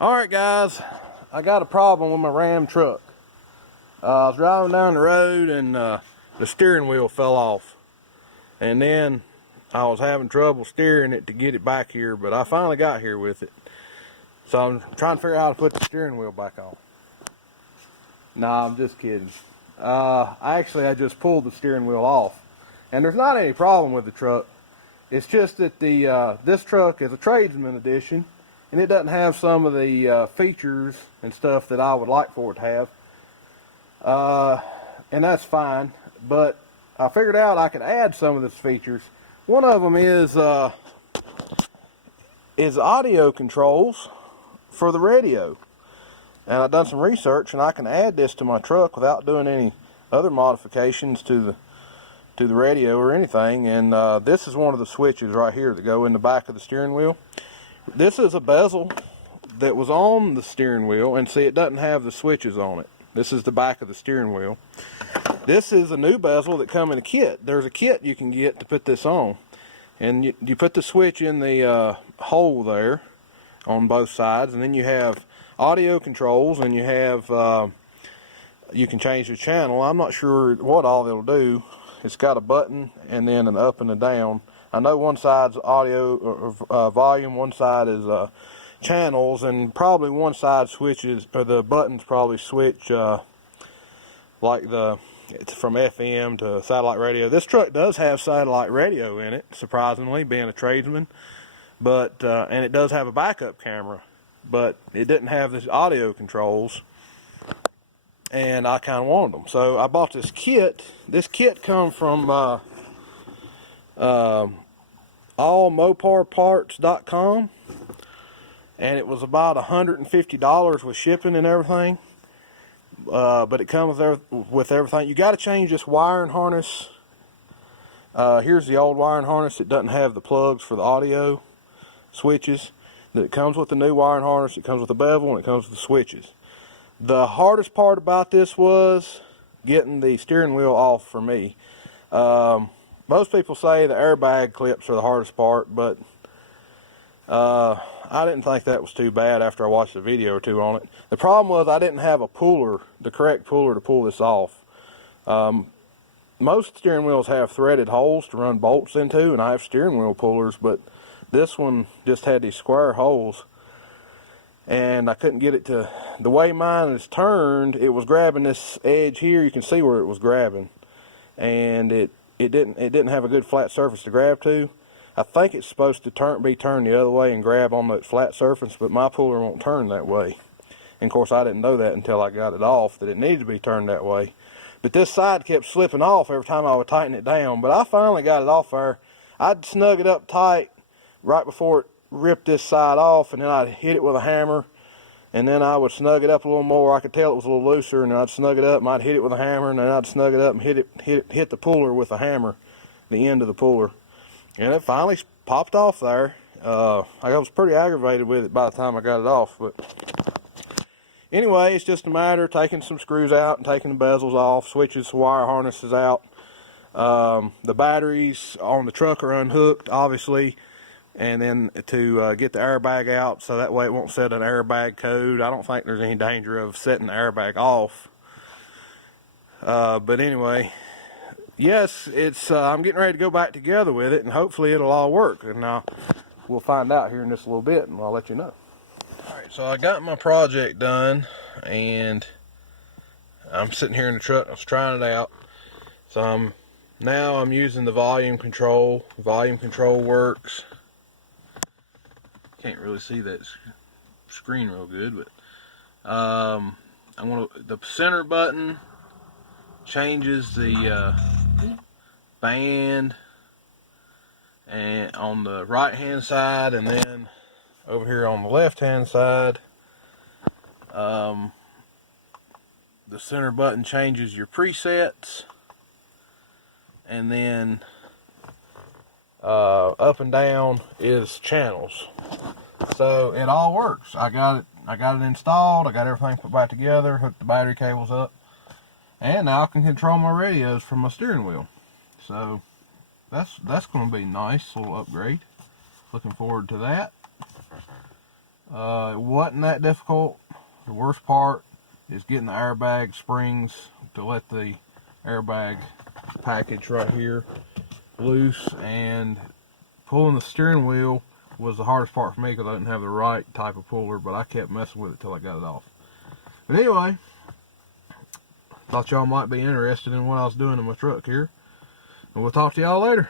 Alright guys, I got a problem with my Ram truck. I was driving down the road and the steering wheel fell off. And then I was having trouble steering it to get it back here, but I finally got here with it. So I'm trying to figure out how to put the steering wheel back on. Nah, I'm just kidding. I just pulled the steering wheel off. And there's not any problem with the truck. It's just that this truck is a Tradesman edition, and it doesn't have some of the features and stuff that I would like for it to have. And that's fine, but I figured out I could add some of these features. One of them is audio controls for the radio. And I've done some research, and I can add this to my truck without doing any other modifications to the radio or anything. And this is one of the switches right here that go in the back of the steering wheel. This is a bezel that was on the steering wheel, and see, it doesn't have the switches on it. This is the back of the steering wheel. This is a new bezel that come in a kit. There's a kit you can get to put this on, and you put the switch in the hole there on both sides, and then you have audio controls, and you have you can change the channel. I'm not sure what all it'll do. It's got a button and then an up and a down. I know one side's audio or volume, one side is channels, and probably one side switches, or the buttons probably switch like it's from FM to satellite radio. This truck does have satellite radio in it, surprisingly, being a Tradesman, but and it does have a backup camera, but it didn't have this audio controls, and I kind of wanted them, so I bought this kit. This kit comes from allmoparparts.com, and it was about $150 with shipping and everything. But it comes with everything. You got to change this wiring harness. Here's the old wiring harness. It doesn't have the plugs for the audio switches. It comes with the new wiring harness. It comes with the bevel, and it comes with the switches. The hardest part about this was getting the steering wheel off for me. Most people say the airbag clips are the hardest part, but I didn't think that was too bad after I watched a video or two on it. The problem was I didn't have a puller, the correct puller to pull this off. Most steering wheels have threaded holes to run bolts into, and I have steering wheel pullers, but this one just had these square holes, and I couldn't get it to, the way mine is turned, it was grabbing this edge here. You can see where it was grabbing, and it didn't have a good flat surface to grab to. I think it's supposed to be turned the other way and grab on that flat surface, but my puller won't turn that way. And of course I didn't know that until I got it off, that it needed to be turned that way. But this side kept slipping off every time I would tighten it down. But I finally got it off there. I'd snug it up tight right before it ripped this side off, and then I'd hit it with a hammer, and then I would snug it up a little more. I could tell it was a little looser, and then I'd snug it up, and I'd hit it with a hammer, and then I'd snug it up and hit the puller with a hammer, the end of the puller. And it finally popped off there. I was pretty aggravated with it by the time I got it off. But anyway, it's just a matter of taking some screws out and taking the bezels off, switches, wire harnesses out. The batteries on the truck are unhooked, obviously. And then to get the airbag out, so that way it won't set an airbag code. I don't think there's any danger of setting the airbag off. But anyway, yes, it's I'm getting ready to go back together with it, and hopefully it'll all work. And we'll find out here in just a little bit, and I'll let you know. Alright, so I got my project done, and I'm sitting here in the truck. I was trying it out. So now I'm using the volume control. Volume control works. Can't really see that screen real good, but the center button changes the band and on the right hand side, and then over here on the left hand side, the center button changes your presets, and then up and down is channels. So it all works. I got it installed. I got everything put back together, hooked the battery cables up, and now I can control my radios from my steering wheel. So that's going to be a nice little upgrade. Looking forward to that. It wasn't that difficult. The worst part is getting the airbag springs to let the airbag package right here loose, and pulling the steering wheel was the hardest part for me because I didn't have the right type of puller, but I kept messing with it till I got it off. But anyway, thought y'all might be interested in what I was doing in my truck here, and we'll talk to y'all later.